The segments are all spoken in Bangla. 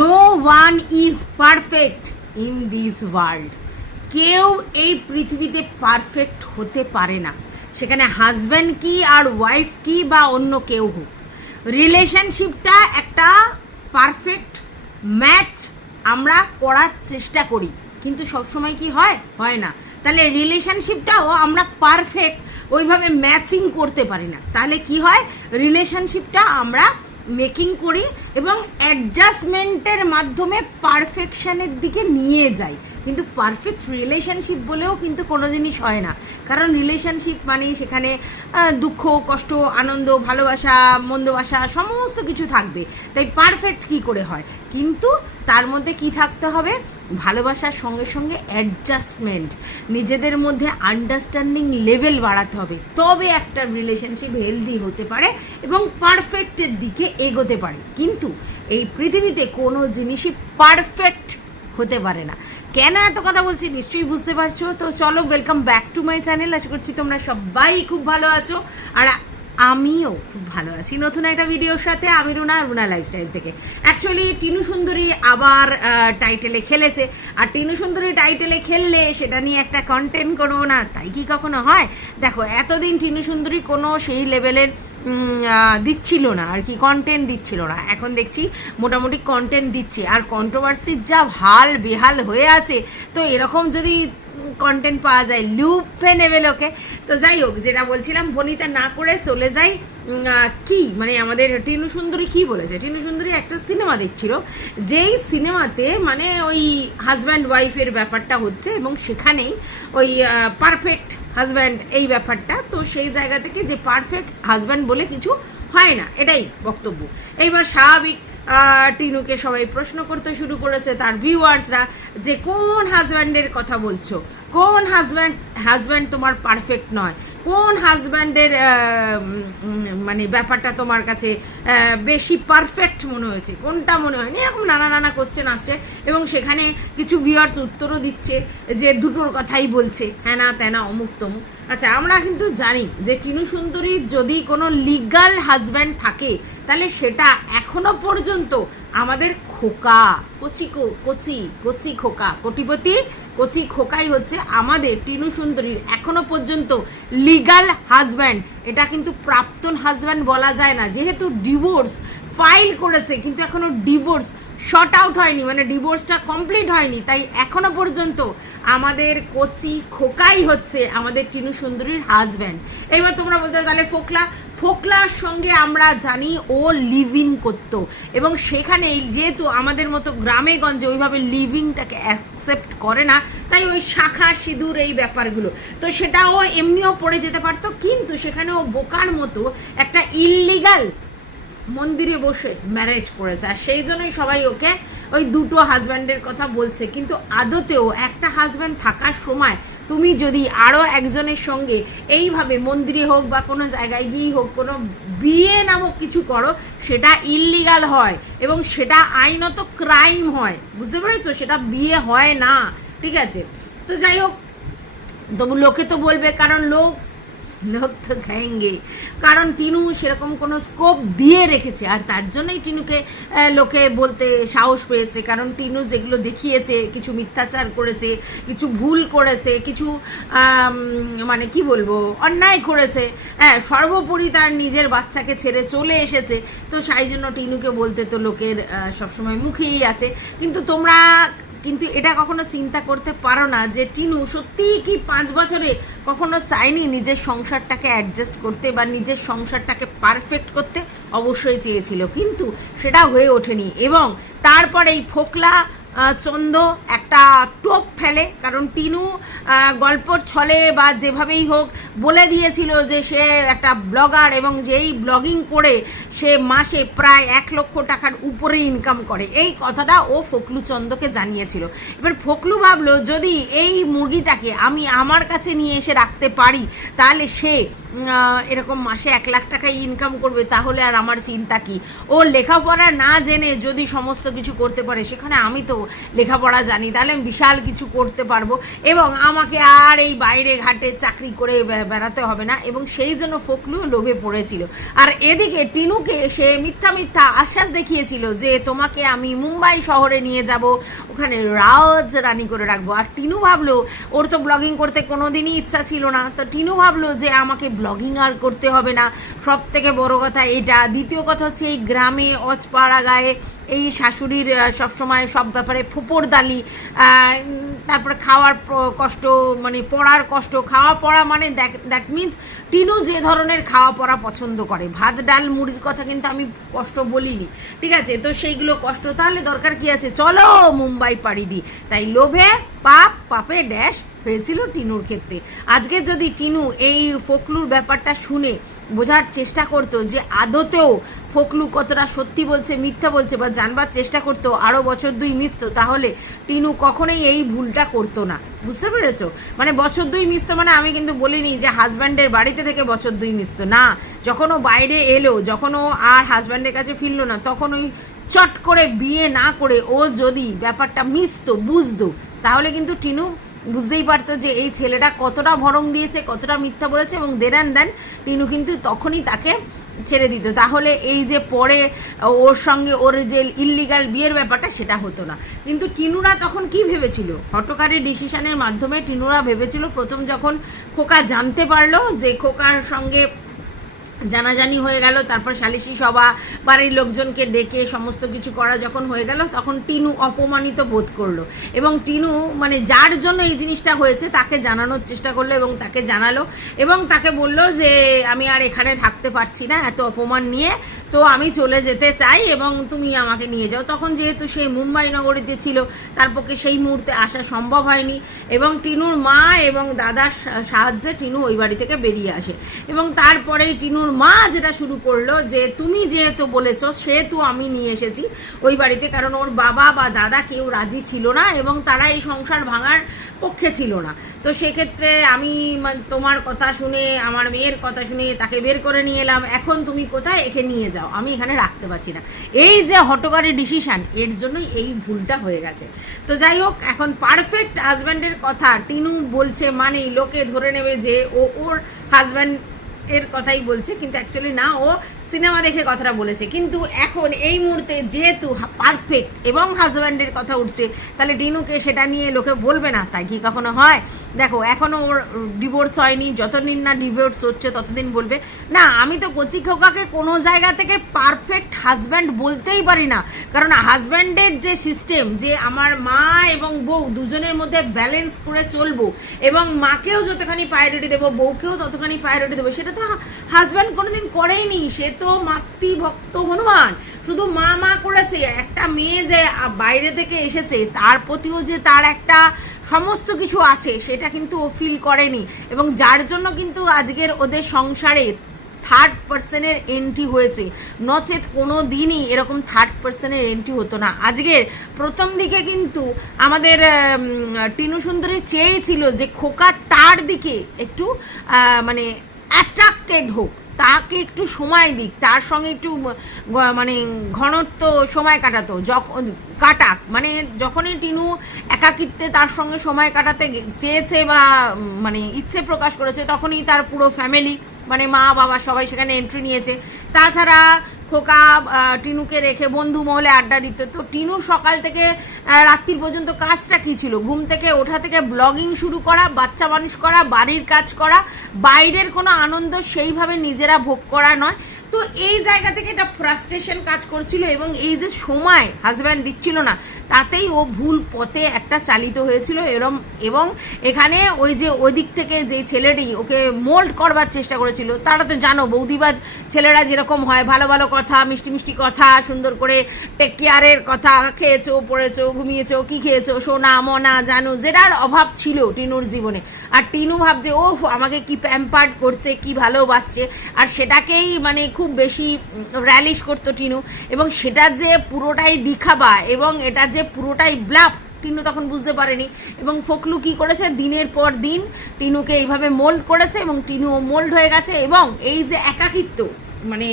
No one is perfect in this world কেউ এই পৃথিবীতে পারফেক্ট হতে পারে না। সেখানে হাজব্যান্ড কি আর ওয়াইফ কি বা অন্য কেউ হোক। রিলেশনশিপটা একটা পারফেক্ট ম্যাচ আমরা করার চেষ্টা করি। কিন্তু সবসময় কি হয়? হয় না। তাহলে রিলেশনশিপটাও আমরা পারফেক্ট ওইভাবে ম্যাচিং করতে পারি না। তাহলে কি হয়? রিলেশনশিপটা আমরা মেকিং করি এবং অ্যাডজাস্টমেন্টের মাধ্যমে পারফেকশানের দিকে নিয়ে যাই। কিন্তু পারফেক্ট রিলেশনশিপ বলেও কিন্তু কোনো জিনিস হয় না। কারণ রিলেশনশিপ মানে সেখানে দুঃখ, কষ্ট, আনন্দ, ভালোবাসা মন্দবাসা সমস্ত কিছু থাকবে। তাই পারফেক্ট কি করে হয়? কিন্তু তার মধ্যে কি থাকতে হবে? ভালোবাসার সঙ্গে সঙ্গে অ্যাডজাস্টমেন্ট নিজেদের মধ্যে আন্ডারস্ট্যান্ডিং লেভেল বাড়াতে হবে। তবে একটা রিলেশনশিপ হেলদি হতে পারে এবং পারফেক্টের দিকে এগোতে পারে। কিন্তু এই পৃথিবীতে কোনো জিনিসই পারফেক্ট হতে পারে না। কেন এত কথা বলছি নিশ্চয়ই বুঝতে পারছ। তো চলো welcome back to my channel আশা করছি তোমরা সবাই খুব ভালো আছো। আর আমিও খুব ভালো আছি নতুন একটা ভিডিওর সাথে আমি রুনা রুনা লাইফস্টাইল থেকে। অ্যাকচুয়ালি টিনু সুন্দরী আবার টাইটেলে খেলেছে। আর টিনু সুন্দরী টাইটেলে খেললে সেটা নিয়ে একটা কন্টেন্ট করব না, তাই কি কখনো হয়? দেখো, এতদিন টিনু সুন্দরী কোনো সেই লেভেলের দিচ্ছিল না আর কি কন্টেন্ট দিচ্ছিল না। এখন দেখছি মোটামুটি কন্টেন্ট দিচ্ছে। আর কন্ট্রোভার্সির যা হাল বেহাল হয়ে আছে, তো এরকম যদি কন্টেন্ট পাওয়া যায়, লুপে নেবে লোকে তো যাই হোক, যেটা বলছিলাম বনিতা না করে চলে যাই কি? মানে আমাদের টিনু সুন্দরী কি বলেছে? টিনু সুন্দরী একটা সিনেমা দেখছিল, যেই সিনেমাতে মানে ওই হাজব্যান্ড ওয়াইফের ব্যাপারটা হচ্ছে এবং সেখানেই ওই পারফেক্ট হাজব্যান্ড এই ব্যাপারটা, তো সেই জায়গা থেকে যে পারফেক্ট হাজব্যান্ড বলে কিছু হয় না, এটাই বক্তব্য। এইবার স্বাভাবিক টিনুকে সবাই প্রশ্ন করতে শুরু করেছে তার ভিউয়ার্সরা যে কোন হাজব্যান্ডের কথা বলছো? কোন হাজব্যান্ড হাজব্যান্ড তোমার পারফেক্ট নয়? কোন হাজব্যান্ডের মানে ব্যাপারটা তোমার কাছে বেশি পারফেক্ট মনে হয়েছে? কোনটা মনে হয়নি? এরকম নানা নানা কোশ্চেন আসছে এবং সেখানে কিছু ভিউয়ার্স উত্তরও দিচ্ছে যে দুটোর কথাই বলছে। হ্যাঁ না তেনা অমুক, তমুক। আচ্ছা আমরা কিন্তু জানি যে টিনু সুন্দরীর যদি কোনো লিগাল হাজব্যান্ড থাকে, তাহলে সেটা এখনও পর্যন্ত আমাদের খোকা। কচি কচি কচি খোকা। কোটিপতি, কচি খোকাই হচ্ছে আমাদের টিনু সুন্দরীর এখনও পর্যন্ত লিগাল হাজব্যান্ড এটা কিন্তু প্রাক্তন হাজব্যান্ড বলা যায় না, যেহেতু ডিভোর্স ফাইল করেছে, কিন্তু এখনও ডিভোর্স শর্ট আউট হয়নি মানে ডিভোর্সটা কমপ্লিট হয়নি। তাই এখনও পর্যন্ত আমাদের কচি খোকাই হচ্ছে আমাদের টিনু সুন্দরীর হাজব্যান্ড এবার তোমরা বলতে তাহলে ফোকলা, ফোকলার সঙ্গে আমরা জানি ও লিভিং করতো। এবং সেখানে যেহেতু আমাদের মতো গ্রামে গঞ্জে ওইভাবে লিভিংটাকে অ্যাকসেপ্ট করে না, তাই ওই শাখা সিঁদুর এই ব্যাপারগুলো। তো সেটাও এমনিও পড়ে যেতে পারতো, কিন্তু সেখানে ও বোকার মতো একটা ইললিগাল মন্দিরে বসে ম্যারেজ করেছে, আর সেই জন্যই সবাই ওকে ওই দুটো হাজব্যান্ডের কথা বলছে। কিন্তু আদতেও একটা হাজব্যান্ড থাকার সময় তুমি যদি আরও একজনের সঙ্গে এইভাবে মন্দিরে হোক বা কোনো জায়গায় গিয়েই হোক, কোনো বিয়ে নামক কিছু করো, সেটা ইললিগাল হয় এবং সেটা আইনত ক্রাইম হয়। বুঝতে পেরেছ? সেটা বিয়ে হয় না। ঠিক আছে? তো যাই হোক, তবু লোকে তো বলবে, কারণ লোক লোক তো কারণ টিনু সেরকম কোনো স্কোপ দিয়ে রেখেছে, আর তার জন্যই টিনুকে লোকে বলতে সাহস পেয়েছে। কারণ টিনু যেগুলো দেখিয়েছে, কিছু মিথ্যাচার করেছে, কিছু ভুল করেছে, কিছু মানে কি বলব, অন্যায় করেছে হ্যাঁ সর্বোপরি তার নিজের বাচ্চাকে ছেড়ে চলে এসেছে। তো সেই জন্য টিনুকে বলতে তো লোকের সবসময় মুখেই আছে। কিন্তু তোমরা কিন্তু এটা কখনো চিন্তা করতে পারো না যে টিনু সত্যিই কি পাঁচ বছরে কখনো চায়নি নিজের সংসারটাকে অ্যাডজাস্ট করতে বা নিজের সংসারটাকে পারফেক্ট করতে? অবশ্যই চেয়েছিল, কিন্তু সেটা হয়ে ওঠেনি। এবং তারপর এই ফোকলা চন্দ একটা টোপ ফেলে, কারণ টিনু গল্পর ছলে বা যেভাবেই হোক বলে দিয়েছিল যে সে একটা ব্লগার এবং যেই ব্লগিং করে সে মাসে প্রায় এক লক্ষ টাকার উপরে ইনকাম করে। এই কথাটা ও ফকলু চন্দকে জানিয়েছিল। এবার ফকলু ভাবলো, যদি এই মুরগিটাকে আমি আমার কাছে নিয়ে এসে রাখতে পারি, তাহলে সে এরকম মাসে এক লাখ টাকা ইনকাম করবে, তাহলে আর আমার চিন্তা কি? ও লেখাপড়া না জেনে যদি সমস্ত কিছু করতে পারে, সেখানে আমি তো লেখাপড়া জানি, তাহলে আমি বিশাল কিছু করতে পারব। এবং আমাকে আর এই বাইরে ঘাটে চাকরি করে বেড়াতে হবে না। এবং সেই জন্য ফকলু লোভে পড়েছিল। আর এদিকে টিনুকে সে মিথ্যা মিথ্যা আশ্বাস দেখিয়েছিল যে তোমাকে আমি মুম্বাই শহরে নিয়ে যাব, ওখানে রাজ রানি করে রাখব। আর টিনু ভাবলো, ওর তো ব্লগিং করতে কোনোদিনই ইচ্ছা ছিল না। তো টিনু ভাবলো যে আমাকে ব্লগিং আর করতে হবে না। সব থেকে বড় কথা এটা। দ্বিতীয় কথা হচ্ছে এই গ্রামে অজপাড়া গায়ে এই শাশুড়ির সবসময় সব ব্যাপারে ফোপর দালি তারপরে খাওয়ার কষ্ট মানে পড়ার কষ্ট, খাওয়া পড়া মানে দ্যাট মিন্স টিনু যে ধরনের খাওয়া পড়া পছন্দ করে। ভাত, ডাল, মুড়ির কথা কিন্তু আমি কষ্ট বলিনি। ঠিক আছে, তো সেইগুলো কষ্ট, তাহলে দরকার কি আছে? চলো মুম্বাই পাড়ি দিই। তাই লোভে, পাপ, পাপে, ড্যাশ হয়েছিল টিনুর ক্ষেত্রে। আজকে যদি টিনু এই ফোকলুর ব্যাপারটা শুনে বোঝার চেষ্টা করতো যে আদতেও ফকলু কতটা সত্যি বলছে, মিথ্যা বলছে বা জানবার চেষ্টা করতো আরও বছর দুই মিশতো, তাহলে টিনু কখনোই এই ভুলটা করতো না। বুঝতে পেরেছ? মানে বছর দুই মিশতো মানে আমি কিন্তু বলিনি যে হাজব্যান্ডের বাড়িতে থেকে বছর দুই মিশতো। না, যখন ও বাইরে এলো, যখন ও আর হাজব্যান্ডের কাছে ফিরলো না, তখন ওই চট করে বিয়ে না করে ও যদি ব্যাপারটা মিশতো, বুঝতো, তাহলে কিন্তু টিনু বুঝতেই পারতো যে এই ছেলেটা কতটা ভরং দিয়েছে, কতটা মিথ্যা বলেছে এবং দেন অ্যান্ড দেন টিনু কিন্তু তখনই তাকে ছেড়ে দিত। তাহলে এই যে পরে ওর সঙ্গে ওর যে ইল্লিগাল বিয়ের ব্যাপারটা সেটা হতো না। কিন্তু টিনুরা তখন কি ভেবেছিল? হটকারী ডিসিশনের মাধ্যমে টিনুরা ভেবেছিল প্রথম যখন খোকা জানতে পারল যে খোকার সঙ্গে জানাজানি হয়ে গেল, তারপর সালিশি সভা, বাড়ির লোকজনকে ডেকে সমস্ত কিছু করা যখন হয়ে গেল, তখন টিনু অপমানিত বোধ করল। এবং টিনু মানে যার জন্য এই জিনিসটা হয়েছে, তাকে জানানোর চেষ্টা করল এবং তাকে জানালো এবং তাকে বলল যে, আমি আর এখানে থাকতে পারছি না, এত অপমান নিয়ে। তো আমি চলে যেতে চাই এবং তুমি আমাকে নিয়ে যাও। তখন যেহেতু সে মুম্বাই নগরীতে ছিল, তার পক্ষে সেই মুহূর্তে আসা সম্ভব হয়নি এবং টিনুর মা এবং দাদার সাহায্যে টিনু ওই বাড়ি থেকে বেরিয়ে আসে। এবং তারপরেই টিনুর মা যেটা শুরু করল যে, তুমি যেহেতু বলেছ, সেহেতু আমি নিয়ে এসেছি ওই বাড়িতে, কারণ ওর বাবা বা দাদা কেউ রাজি ছিল না এবং তারা এই সংসার ভাঙার পক্ষে ছিল না। তো সেক্ষেত্রে আমি তোমার কথা শুনে, আমার মেয়ের কথা শুনে তাকে বের করে নিয়ে এলাম। এখন তুমি কোথায়? একে নিয়ে যাও। আমি এখানে রাখতে পারছি না। এই যে হটকারী ডিসিশন এর জন্যই এই ভুলটা হয়ে গেছে। তো যাই হোক, এখন পারফেক্ট হাজব্যান্ডের কথা, টিনু বলছে মানে লোকে ধরে নেবে যে ও ওর হাজব্যান্ড এর কথাই বলছে কিন্তু অ্যাকচুয়ালি না ও সিনেমা দেখে কথাটা বলেছে। কিন্তু এখন এই মুহূর্তে যেহেতু পারফেক্ট এবং হাজব্যান্ডের কথা উঠছে, তাহলে টিনুকে সেটা নিয়ে লোকে বলবে না, তাই কি কখনো হয়? দেখো এখনও ওর ডিভোর্স হয়নি, যতদিন না ডিভোর্স হচ্ছে ততদিন বলবে। না, আমি তো কচি খোকাকে কোনো জায়গা থেকে পারফেক্ট হাজব্যান্ড বলতেই পারি না। কারণ হাজব্যান্ডের যে সিস্টেম যে আমার মা এবং বউ দুজনের মধ্যে ব্যালেন্স করে চলবো, এবং মাকেও যতখানি প্রায়োরিটি দেবো, বউকেও ততখানি প্রায়োরিটি দেবো, সেটা তো হাজব্যান্ড কোনোদিন করেইনি। সে তো মাতৃভক্ত হনুমান। শুধু মা মা করেছে, একটা মেয়ে যে বাইরে থেকে এসেছে, তার প্রতিও যে তার একটা সমস্ত কিছু আছে, সেটা কিন্তু ও ফিল করেনি। এবং যার জন্য কিন্তু আজকের ওদের সংসারে থার্ড পার্সনের এন্ট্রি হয়েছে। নচেত কোনো দিনই এরকম থার্ড পার্সনের এন্ট্রি হতো না। আজকের প্রথম দিকে কিন্তু আমাদের টিনু সুন্দরী চেয়েছিল যে খোকা তার দিকে একটু মানে অ্যাট্রাক্টেড হোক। তাকে একটু সময় দিক তার সঙ্গে একটু মানে ঘনত্ব সময় কাটাতো। যখন কাটাক। মানে যখনই টিনু একাকিত্বে তার সঙ্গে সময় কাটাতে চেয়েছে বা মানে ইচ্ছে প্রকাশ করেছে তখনই তার পুরো ফ্যামিলি মানে মা বাবা সবাই সেখানে এন্ট্রি নিয়েছে। তাছাড়া খোকা টিনুকে রেখে বন্ধু মহলে আড্ডা দিত। তো টিনু সকাল থেকে আহ, রাত্রির পর্যন্ত কাজটা কী ছিল? ঘুম থেকে ওঠা থেকে ব্লগিং শুরু করা বাচ্চা মানুষ করা বাড়ির কাজ করা বাইরের কোনো আনন্দ সেইভাবে নিজেরা ভোগ করা নয়। তো এই জায়গা থেকে এটা ফ্রাস্ট্রেশন কাজ করছিল এবং এই যে সময় হাজব্যান্ড দিচ্ছিল না, তাতেই ও ভুল পথে একটা চালিত হয়েছিল এরম, এবং এখানে ওই যে ওই দিক থেকে যে ছেলেটি ওকে মোল্ড করবার চেষ্টা করেছিল, তারা তো জানো বৌদিবাজ ছেলেরা যেরকম হয়, ভালো ভালো কথা, মিষ্টি মিষ্টি কথা, সুন্দর করে টেক কেয়ারের কথা, খেয়েছো, পড়েছো, ঘুমিয়েছো, কি খেয়েছো, সোনা, মনা, জানো, যেটার অভাব ছিল টিনুর জীবনে। আর টিনু ভাবছে ও আমাকে কি প্যাম্পার্ড করছে, কি ভালোবাসছে। আর সেটাকেই মানে খুব বেশি র্যালিশ করতো টিনু। এবং সেটা যে পুরোটাই দিখাবা এবং এটা যে পুরোটাই ব্লাফ টিনু তখন বুঝতে পারেনি। এবং ফকলু কি করেছে? দিনের পর দিন টিনুকে এইভাবে মোল্ড করেছে এবং টিনুও মোল্ড হয়ে গেছে এবং এই যে একাকিত্ব মানে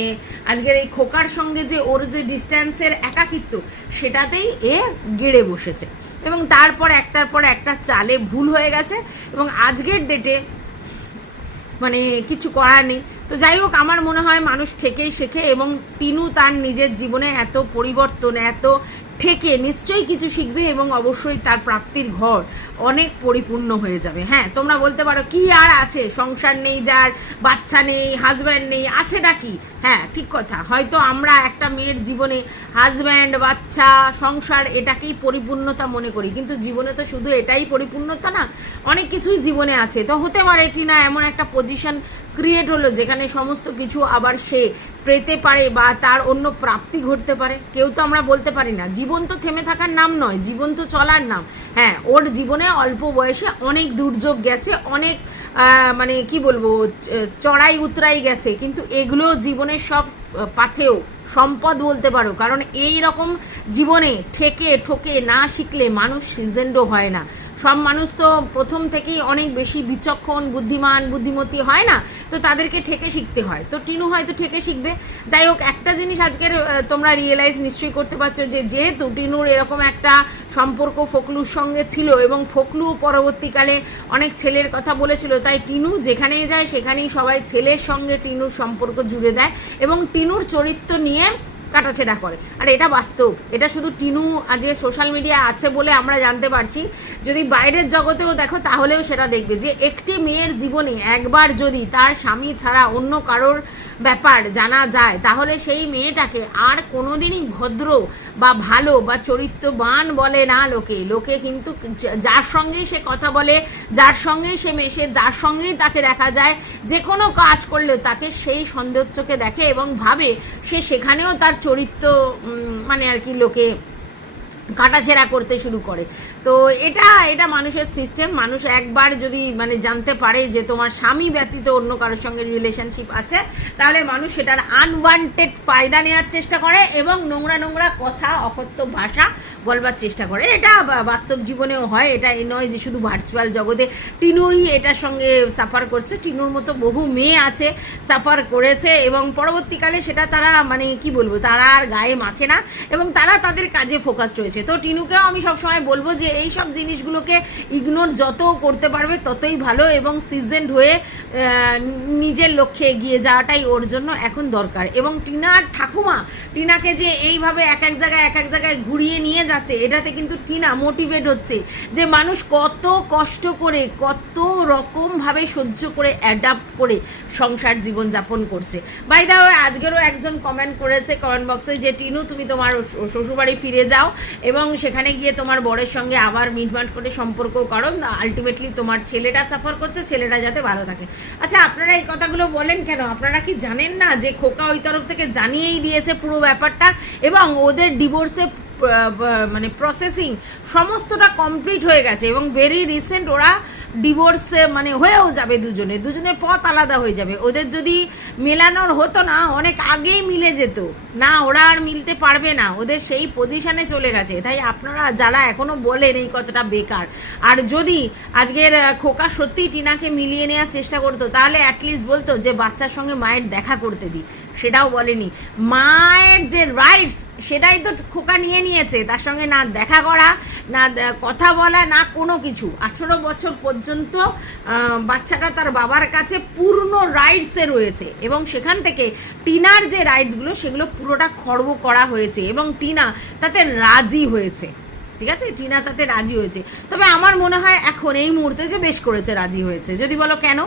আজকের এই খোকার সঙ্গে যে ওর যে ডিস্ট্যান্সের একাকিত্ব, সেটাতেই এ গেড়ে বসেছে। এবং তারপর একটার পর একটা চালে ভুল হয়ে গেছে এবং আজকের ডেটে মানে কিছু করার নেই। তো যাই হোক, আমার মনে হয় মানুষ থেকেই শেখে এবং টিনু তার নিজের জীবনে এত পরিবর্তন, এত ঠেকে নিশ্চয়ই কিছু শিখবে এবং অবশ্যই তার প্রাপ্তির ঘর অনেক পরিপূর্ণ হয়ে যাবে। হ্যাঁ তোমরা বলতে পারো কি আর আছে? সংসার নেই যার, বাচ্চা নেই হাজব্যান্ড নেই, আছে নাকি? হ্যাঁ ঠিক কথা। হয়তো আমরা একটা মেয়ের জীবনে হাজব্যান্ড বাচ্চা, সংসার এটাকেই পরিপূর্ণতা মনে করি। কিন্তু জীবনে তো শুধু এটাই পরিপূর্ণতা না, অনেক কিছুই জীবনে আছে। তো হতে পারে টিনা এমন একটা পজিশন ক্রিয়েট হলো, যেখানে সমস্ত কিছু আবার সে পেতে পারে বা তার অন্য প্রাপ্তি ঘটতে পারে। কেউ তো আমরা বলতে পারি না। জীবন তো থেমে থাকার নাম নয়, জীবন তো চলার নাম। হ্যাঁ ওর জীবনে অল্প বয়সে অনেক দুর্যোগ গেছে, অনেক মানে কি বলব চড়াই উতরাই গেছে। কিন্তু এগুলো জীবনের সব পাথেও সম্পদ বলতে পারো, কারণ এই রকম জীবনে ঠেকে ঠোকে না শিখলে মানুষ সিজেন্ডও হয় না। সব মানুষ তো প্রথম থেকেই অনেক বেশি বিচক্ষণ, বুদ্ধিমান, বুদ্ধিমতী হয় না, তো তাদেরকে ঠেকে শিখতে হয়। তো টিনু হয়তো ঠেকে শিখবে। যাই হোক, একটা জিনিস আজকের তোমরা রিয়েলাইজ নিশ্চয়ই করতে পারছ যে যেহেতু টিনুর এরকম একটা সম্পর্ক ফকলুর সঙ্গে ছিল এবং ফকলু পরবর্তীকালে অনেক ছেলের কথা বলেছিল, তাই টিনু যেখানেই যায় সেখানেই সবাই ছেলের সঙ্গে টিনুর সম্পর্ক জুড়ে দেয় এবং টিনুর চরিত্র নিয়ে কাটাছেড়া করে। আর এটা বাস্তব। এটা শুধু টিনু যে সোশ্যাল মিডিয়া আছে বলে আমরা জানতে পারছি। যদি বাইরের জগতেও দেখো, তাহলেও সেটা দেখবে যে একটি মেয়ের জীবনে একবার যদি তার স্বামী ছাড়া অন্য কারোর ব্যাপার জানা যায়। তাহলে সেই মেয়েটাকে আর কোনোদিনই ভদ্র বা ভালো বা চরিত্রবান বলে না লোকে। লোকে কিন্তু যার সঙ্গেই সে কথা বলে, যার সঙ্গেই সে মেশে, যার সঙ্গেই তাকে দেখা যায়, যে কোনো কাজ করলেও তাকে সেই সৌন্দর্য চোখে দেখে এবং ভাবে সে সেখানেও তার চরিত্র মানে আর কি লোকে কাটাছেড়া করতে শুরু করে। তো এটা এটা মানুষের সিস্টেম মানুষ একবার যদি মানে জানতে পারে যে তোমার স্বামী ব্যতীত অন্য কারোর সঙ্গে রিলেশনশিপ আছে, তাহলে মানুষ সেটার আনওয়ান্টেড ফায়দা নেওয়ার চেষ্টা করে এবং নোংরা নোংরা কথা, অকথ্য ভাষা বলবার চেষ্টা করে। এটা বাস্তব জীবনেও হয়। এটা এই নয় যে শুধু ভার্চুয়াল জগতে। টিনুরই এটার সঙ্গে সাফার করছে। টিনুর মতো বহু মেয়ে আছে সাফার করেছে এবং পরবর্তীকালে সেটা তারা মানে কি বলব, তারা আর গায়ে মাখে না এবং তারা তাদের কাজে ফোকাসড রয়েছে। তো টিনুকেও আমি সবসময় বলব যে এই সব জিনিসগুলোকে ইগনোর যত করতে পারবে ততই ভালো এবং সিজেন্ড হয়ে নিজের লক্ষ্যে এগিয়ে যাওয়াটাই ওর জন্য এখন দরকার। এবং টিনার ঠাকুমা, টিনাকে যে এইভাবে এক এক জায়গায়, এক এক জায়গায় ঘুরিয়ে নিয়ে যাচ্ছে, এটাতে কিন্তু টিনা মোটিভেট হচ্ছে যে মানুষ কত কষ্ট করে, কত রকমভাবে সহ্য করে অ্যাডাপ্ট করে সংসার জীবন যাপন করছে বাই দা আজকেরও একজন কমেন্ট করেছে কমেন্ট বক্সে যে, টিনু, তুমি তোমার শ্বশুরবাড়ি ফিরে যাও এবং সেখানে গিয়ে তোমার বরের সঙ্গে আবার মিটমাট করে সম্পর্ক করো আলটিমেটলি তোমার ছেলেটা সাফার করছে, ছেলেটা যাতে ভালো থাকে। আচ্ছা আপনারা এই কথাগুলো বলেন কেন? আপনারা কি জানেন না যে খোকা ওই তরফ থেকে জানিয়েই দিয়েছে পুরো ব্যাপারটা? এবং ওদের ডিভোর্সে মানে প্রসেসিং সমস্তটা কমপ্লিট হয়ে গেছে এবং ভেরি রিসেন্ট ওরা ডিভোর্সে মানে হয়েও যাবে দুজনে। দুজনের পথ আলাদা হয়ে যাবে। ওদের যদি মেলানোর হতো না, অনেক আগেই মিলে যেত। না, ওরা আর মিলতে পারবে না। ওদের সেই পজিশনে চলে গেছে। তাই আপনারা যারা এখনও বলেন এই কথাটা বেকার, আর যদি আজকের খোকা সত্যি টিনাকে মিলিয়ে নেওয়ার চেষ্টা করতো, তাহলে অ্যাটলিস্ট বলতো যে, বাচ্চার সঙ্গে মায়ের দেখা করতে দিই সেটাও বলেনি। মায়ের যে রাইটস সেটাই তো খোকা নিয়ে নিয়েছে। তার সঙ্গে না দেখা করা, না কথা বলা, না কোনো কিছু। আঠেরো বছর পর্যন্ত বাচ্চাটা তার বাবার কাছে পূর্ণ রাইটসে রয়েছে। এবং সেখান থেকে টিনার যে রাইটসগুলো সেগুলো পুরোটা খর্ব করা হয়েছে। এবং টিনা তাতে রাজি হয়েছে। ঠিক আছে? টিনা তাতে রাজি হয়েছে। তবে আমার মনে হয় এখন এই মুহূর্তে যে বেশ করেছে রাজি হয়েছে। যদি বলো কেন?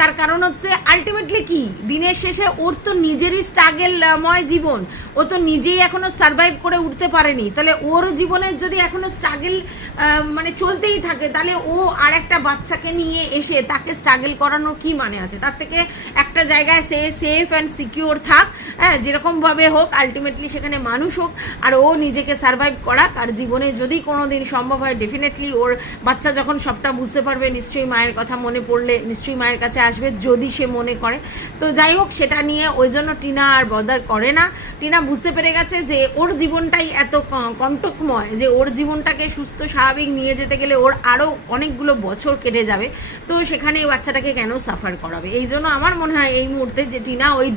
তার কারণ হচ্ছে আলটিমেটলি কি? দিনের শেষে ওর তো নিজেরই স্ট্রাগেলময় জীবন। ও তো নিজেই এখনও সার্ভাইভ করে উঠতে পারেনি। তাহলে ওর জীবনের যদি এখনও স্ট্রাগেল মানে চলতেই থাকে, তাহলে ও আর একটা বাচ্চাকে নিয়ে এসে তাকে স্ট্রাগেল করানোর কি মানে আছে? তার থেকে একটা জায়গায় সে সেফ অ্যান্ড সিকিওর থাক। হ্যাঁ যেরকমভাবে হোক আলটিমেটলি সেখানে মানুষ হোক, আর ও নিজেকে সার্ভাইভ করাক, আর জীবনে যদি কোনো দিন সম্ভব হয় ডেফিনেটলি ওর বাচ্চা যখন সবটা বুঝতে পারবে, নিশ্চয়ই মায়ের কথা মনে পড়লে নিশ্চয়ই মায়ের কাছে আসবে যদি সে মনে করে। তো যাই হোক, সেটা নিয়ে ওই জন্য টিনা আর বদার করে না। টিনা বুঝতে পেরে গেছে যে ওর জীবনটাই এত কণ্টকময় যে ওর জীবনটাকে সুস্থ, স্বাভাবিক নিয়ে যেতে গেলে ওর আরও অনেকগুলো বছর কেটে যাবে। তো সেখানে এই বাচ্চাটাকে কেন সাফার করাবে? এই জন্য আমার মনে হয় এই মুহূর্তে যে টিনা ওই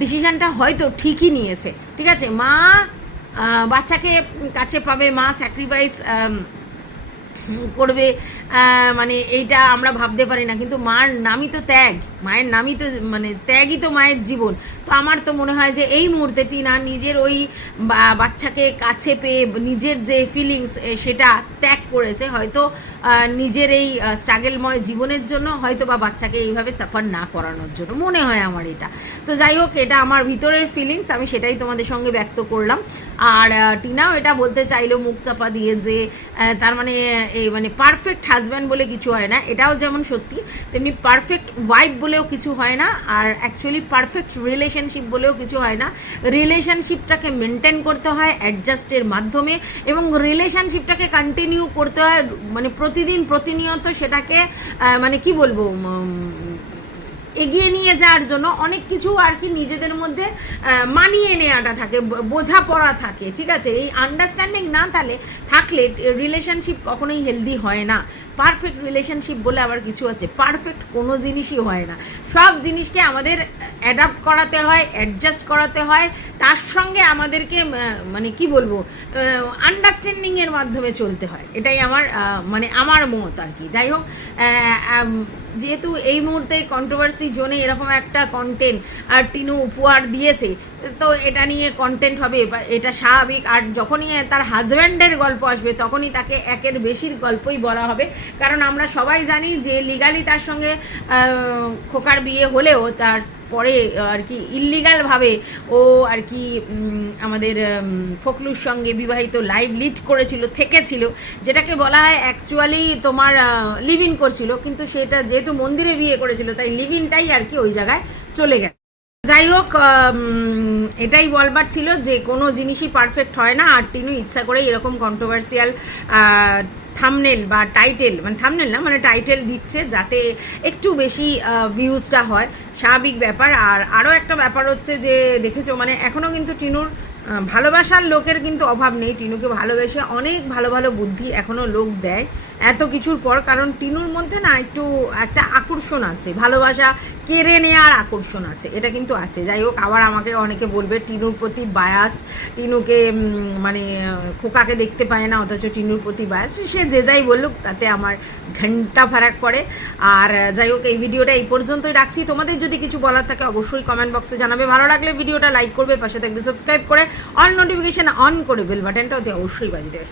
ডিসিশনটা হয়তো ঠিকই নিয়েছে। ঠিক আছে? মা বাচ্চাকে কাছে পাবে, মা স্যাক্রিফাইস করবে মানে এইটা আমরা ভাবতে পারি না। কিন্তু মার নামই তো ত্যাগ। মায়ের নামই তো মানে ত্যাগই তো মায়ের জীবন। তো আমার তো মনে হয় যে এই মুহূর্তে টিনা নিজের ওই বাচ্চাকে কাছে পেয়ে নিজের যে ফিলিংস সেটা ত্যাগ করেছে। হয়তো নিজের এই স্ট্রাগেলময় জীবনের জন্য হয়তো বা বাচ্চাকে এইভাবে সাফার না করানোর জন্য। মনে হয় আমার এটা। তো যাই হোক, এটা আমার ভিতরের ফিলিংস আমি সেটাই তোমাদের সঙ্গে ব্যক্ত করলাম। আর টিনাও এটা বলতে চাইলো মুখ চাপা দিয়ে যে তার মানে এই মানে পারফেক্ট হাজব্যান্ড বলে কিছু হয় না। এটাও যেমন সত্যি, তেমনি পারফেক্ট ওয়াইফ বলেও কিছু হয় না। আর অ্যাকচুয়ালি পারফেক্ট রিলেশনশিপ বলেও কিছু হয় না। রিলেশনশিপটাকে মেনটেন করতে হয় অ্যাডজাস্টের মাধ্যমে এবং রিলেশনশিপটাকে কন্টিনিউ করতে হয় মানে প্রতিদিন প্রতিনিয়ত সেটাকে মানে কি বলব এগিয়ে নিয়ে যাওয়ার জন্য অনেক কিছু আর কি নিজেদের মধ্যে মানিয়ে নেওয়াটা থাকে বোঝা বোঝাপড়া থাকে, ঠিক আছে? এই আন্ডারস্ট্যান্ডিং না তাহলে থাকলে রিলেশনশিপ কখনোই হেলদি হয় না। পারফেক্ট রিলেশনশিপ বলে আবার কিছু আছে। পারফেক্ট কোনো জিনিসই হয় না। সব জিনিসকে আমাদের অ্যাডাপ্ট করাতে হয় অ্যাডজাস্ট করাতে হয়। তার সঙ্গে আমাদেরকে মানে কি বলব আন্ডারস্ট্যান্ডিংয়ের মাধ্যমে চলতে হয়। এটাই আমার মানে আমার মত আর কি। যাই হোক যেহেতু এই মুহূর্তে কন্ট্রোভার্সি জোনে এরকম একটা কন্টেন্ট আর টিনু উপহার দিয়েছে তো এটা নিয়ে কন্টেন্ট হবে এটা স্বাভাবিক। আর যখনই তার হাজব্যান্ডের গল্প আসবে, তখনই তাকে একের বেশির গল্পই বলা হবে। কারণ আমরা সবাই জানি যে লিগালি তার সঙ্গে খোকার বিয়ে হলেও তার পরে আর কি ইল্লিগালভাবে ও আর কি আমাদের ফখলুর সঙ্গে বিবাহিত লাইভ লিড করেছিল, থেকেছিল, যেটাকে বলা হয় অ্যাকচুয়ালি তোমার লিভ ইন করছিল। কিন্তু সেটা যেহেতু মন্দিরে বিয়ে করেছিল, তাই লিভ ইনটাই আর কি ওই জায়গায় চলে গেছে। যাই হোক এটাই বলবার ছিল যে কোনো জিনিসই পারফেক্ট হয় না। আর টিনু ইচ্ছা করে এরকম কন্ট্রোভার্সিয়াল থামনেল বা টাইটেল মানে থামনেল না মানে টাইটেল দিচ্ছে যাতে একটু বেশি ভিউজটা হয়। স্বাভাবিক ব্যাপার। আর আরও একটা ব্যাপার হচ্ছে যে, দেখেছ মানে এখনও কিন্তু টিনুর ভালোবাসার লোকের কিন্তু অভাব নেই। টিনুকে ভালোবেসে অনেক ভালো ভালো বুদ্ধি এখনও লোক দেয়। এত কিছুর পর, কারণ টিনুর মধ্যে না একটু একটা আকর্ষণ আছে, ভালোবাসা কেড়ে নেওয়ার আকর্ষণ আছে, এটা কিন্তু আছে। যাই হোক, আবার আমাকে অনেকে বলবে, টিনুর প্রতি বায়াসড টিনুকে মানে খোকাকে দেখতে পায় না, অথচ টিনুর প্রতি বায়াস সে যে যাই বলুক, তাতে আমার ঘণ্টা ফারাক পড়ে। আর, যাই হোক, এই ভিডিওটা এই পর্যন্তই রাখছি। তোমাদের যদি কিছু বলার থাকে, অবশ্যই কমেন্ট বক্সে জানাবে। ভালো লাগলে ভিডিওটা লাইক করবে, পাশে থাকবে সাবস্ক্রাইব করে। অল নোটিফিকেশন অন করে বেল বাটনটা অতি অবশ্যই বাজিয়ে দেবে।